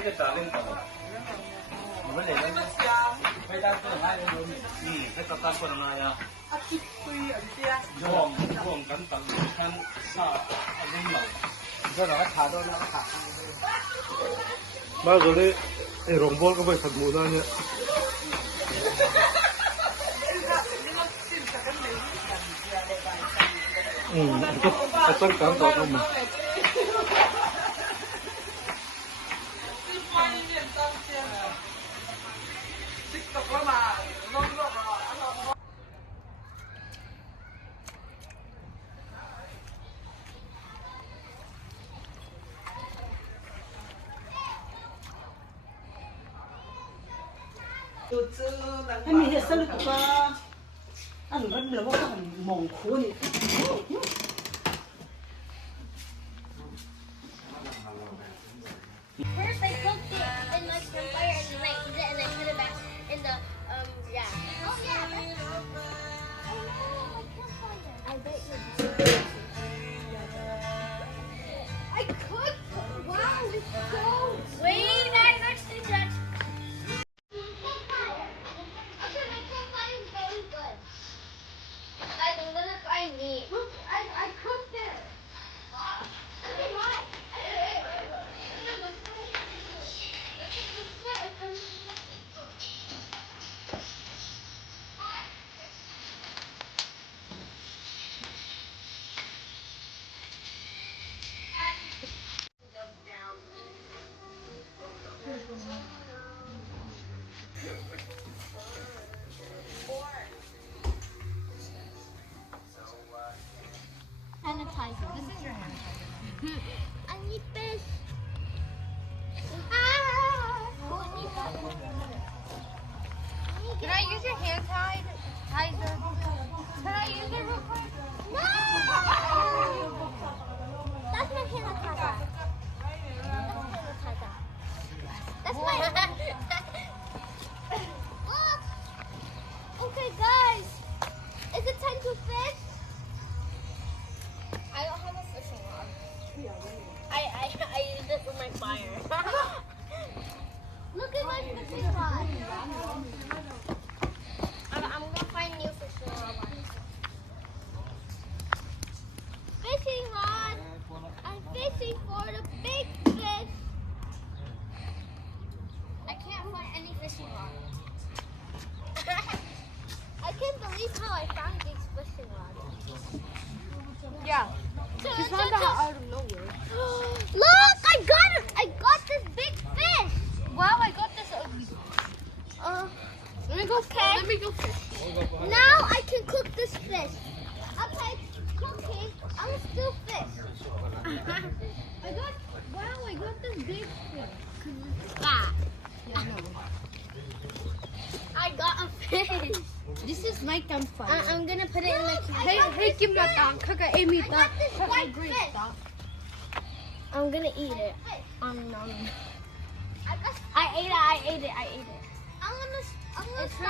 cái trà lên tàu vấn đề là phải đáp ứng hai cái luôn phải tập tành phần này à gồm cẩn thận khăn sa ở bên ngoài cho nó thả đó nó thả bao giờ đấy rồng bol có phải thật mù ra nhỉ tất cả đó không mà anh mình sẽ lực qua anh vẫn là một cái mỏng khối này First I cooked it in the campfire and then I eat it and I put it back in the yeah. Oh yeah, that's oh no, my campfire. I bet you I cooked wow, it's so wait, I actually touched campfire. Okay, my campfire is very good. I don't know if I need I cooked it. Sanitizer. This is your hand sanitizer. I need fish. Can I use your hand sanitizer? Can I use it real quick? No! That's my hand sanitizer. That's my hand sanitizer. Look! Okay, guys. Is it time to fish? I don't have a fishing rod. I used it for my fire. Look at my fishing rod. I'm gonna find new fishing rod. Fishing rod. I'm fishing for the big fish. I can't find any fishing rod. I can't believe how I found these fishing rods. Yeah. She found that out of nowhere. Look, I got it. I got this big fish. Wow, I got this ugly. Let me go. Okay. Let me go fish. Now I can cook this fish. Okay, cooking. I'm still fish. I got this big fish. Ah, Yeah, no. I got a fish. This is my campfire. I'm gonna put it in the Hey, Kim Mata, Kaka Amy, I got this white great fish. stuff. I'm gonna eat it. I ate it. I'm gonna. I'm gonna